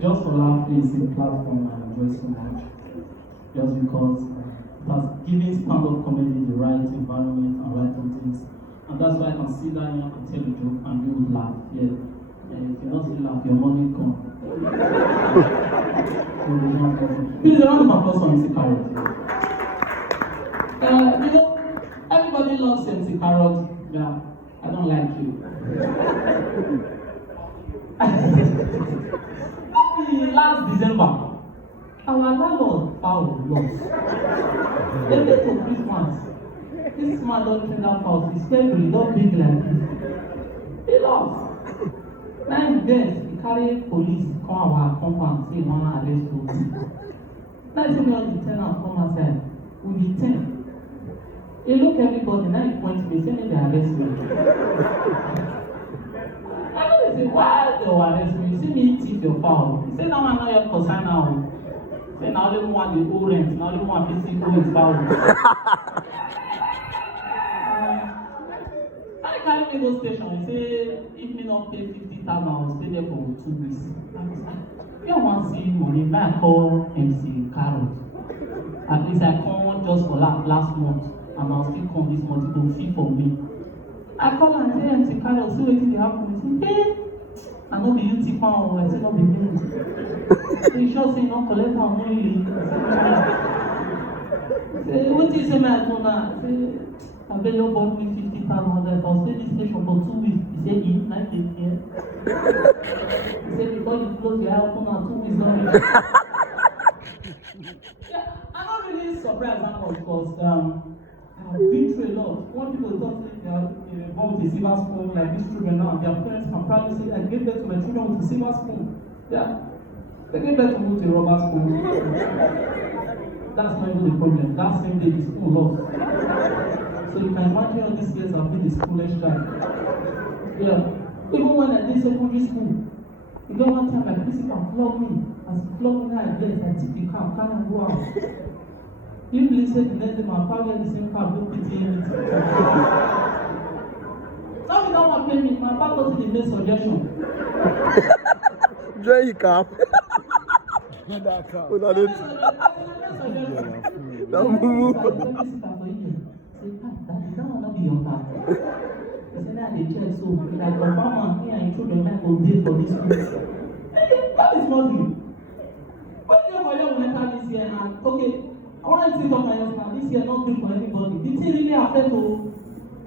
Just for laughing is a platform I enjoy so much. Just because it has given stand-up comedy the right environment and right things. And that's why I can sit down here and tell a joke and you would laugh. Yeah. And if you don't still laugh, your money gone. Please, a round of applause for MC Carrot. Everybody loves MC Carrot. Yeah, I don't like you. Last December, our landlord found lost. The date of Christmas, this man don't turn out house. His family don't big like this. He lost. 9 days, he carry police come our compound say one arrest you. Now he say all the tenants come outside. We be 10. He look everybody. Now he point me say make they arrest me. I know they say, why they will arrest me? You see me thief your fowl. He say, now I know your concern now. Say, now they want the old rent. Now they want to see who is fowl. I carry me go station. He say, if me not pay 50,000, I will stay there for 2 weeks. I was like, you don't want to see money. Now I call MC Carrot. At least I come just for last month. And I'll still come this month. It will fee for me. I call and say, MC Carrot, see what they happen. He say, hey, I know the UT pound, I say, not the news. He sure say, no, collect our money. Say, what is it, man? I say, I bet you bought me 50,000. I'll stay this station for 2 weeks. He said, it's not this year. He said, because you close your eye, open out 2 weeks only. Yeah, I'm not really surprised because I've been through a lot. One people thought they are born with a silver spoon, like these children now. Their parents can probably say, I gave birth to my children with a silver spoon. Yeah. They gave birth to me with a rubber spoon. That's not even the problem. That same day, the spoon lost. So you can imagine all these years I've been a schoolish child. Yeah. Even when I did secondary school, you know one time my principal flogged me. As he flogged me, I guess I took the car, can't go out. If you listen to the man, probably the same car, don't pity anything. Some you don't want to pay me, my papa doesn't make suggestion. Jay, come. That car. Be your car. They say that they check so like your farmer here and children might go day for this week. That is money. What do you for your mental this year and okay, I want to sit on my husband this year not good for anybody. Did it really affect to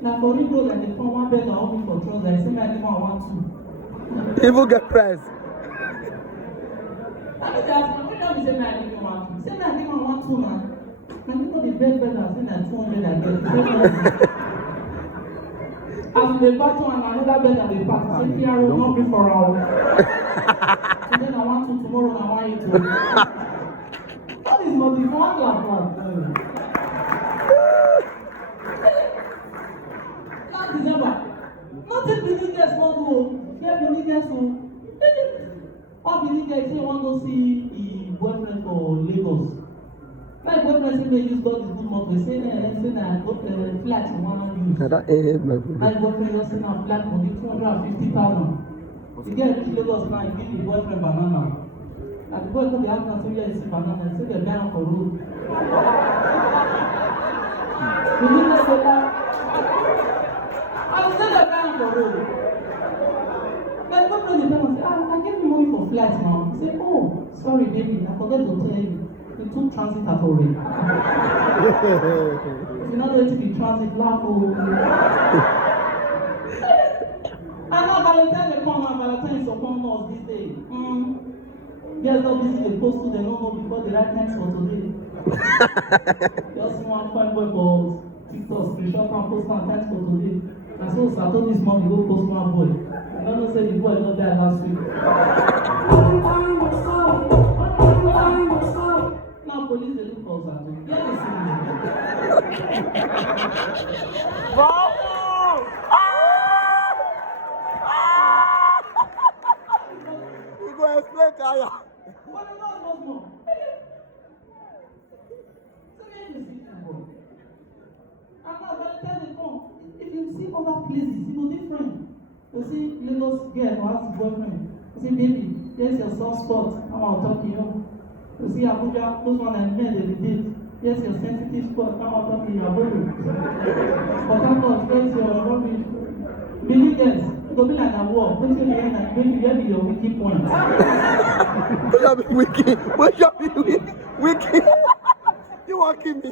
like for people like they come one bed and only for trousers, I say my name I want to. People get price. I mean that when you say my name I want to. Say my name I want to man. Now people the bed better say that 200 I get. As they pass one another bed and they pass, say here will not be for our. And then I want to tomorrow I want you to. That is not the one plan. Last December, nothing billionaires want to. Where billionaires to? One billionaire say want to see his boyfriend for Lagos. My boyfriend say they use God is good month. We say that flat you want to use. My boyfriend just say now flat for the 250,000. You get rich Lagos now, you give the boyfriend banana. And the boy come the house and say where is the banana? Say they buy am for road. You need to say that. I say they buy am for road. My boyfriend the parent say, I gave you money for flight now. He say, oh, sorry baby, I forgot to tell you. You took transit at already. If you're not going to be transit, laugh over. And now Valentine they come and Valentine is upon us this day. There's no busy they post to they don't know before the right thanks for today. Just one fine boy for TikTok, screenshot and post and thanks for today. And so I told this morning go post one boy. I don't know say the boy got there last week. Now police they look for us at home. Yeah, they see me. places, you go different. You see, Lagos girl who has a boyfriend. You see, baby, here's your soft spot. I'm talking to you. You see, Abuja, those one and men, they date. Here's your sensitive spot. I'm talking to you. But thank God, here's your rubbish. Believe this. It will be like a war. When you hear that, when you hear your wiki points. What shall be wiki? What shall be wiki? You want to kill me?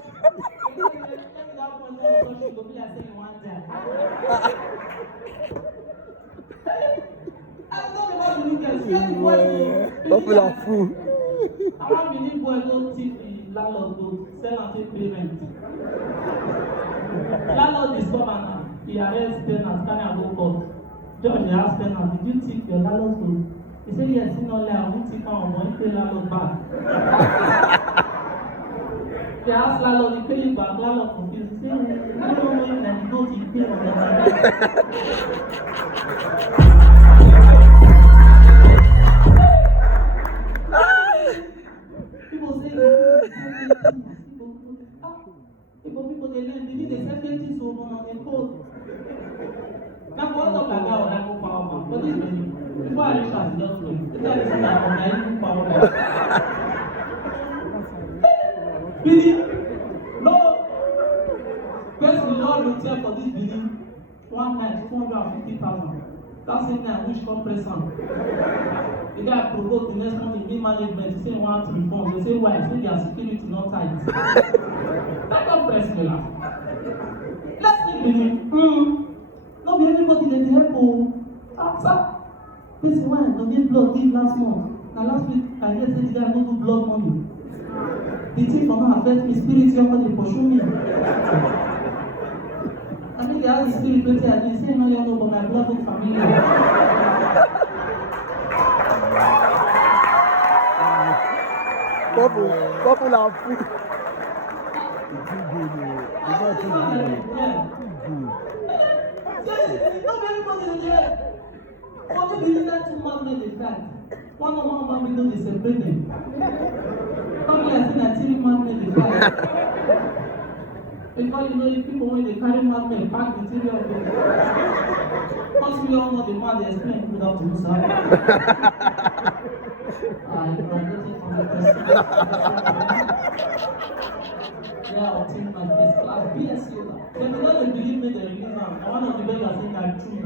Popular food. I want to believe boy don't teach the landlord to sell and take payment. Landlord discover now. He arrests tenant, carry am go court. Judge dey ask tenant, did you tip your landlord to? He say yes, he no lie, I won't tip am, but he pay landlord back. They ask landlord, he pay you back, landlord confused. He say, you don't know that you don't pay on the people say, people they learn, they need a certain thing so on the code. Now, for all of that, I go power bank. But this is before I reach out, just wait. This is not on the power bank. Billy, no. First, the Lord will tell for this Billy, one night, 250,000. That's it now, which compressor. The guy provoked the next morning, the management, he say, want to reform. They say, why? Say, their security not tight. That don't press me laugh. Let's take Billy. No be everybody dey help o. After person wey I donate blood give last month, na last week I hear say the guy no do blood money. The thing for now affect me, spirit young dey pursue me. I mean, they have the spirit wetin I do, say no young no, but my blood look familiar. Couple and food. Not everybody is there. Only believe that two man made a fact. One on one man will separate them. Come here, I think that three man made a fact. Because you know, if people when they carry man men pack the theory of them. Once we all know the man they explain without to lose out. I graduated from the person. Yeah, I'll take my first class BSc. When you know they believe me, they release now. And one of the beggars think I'm true.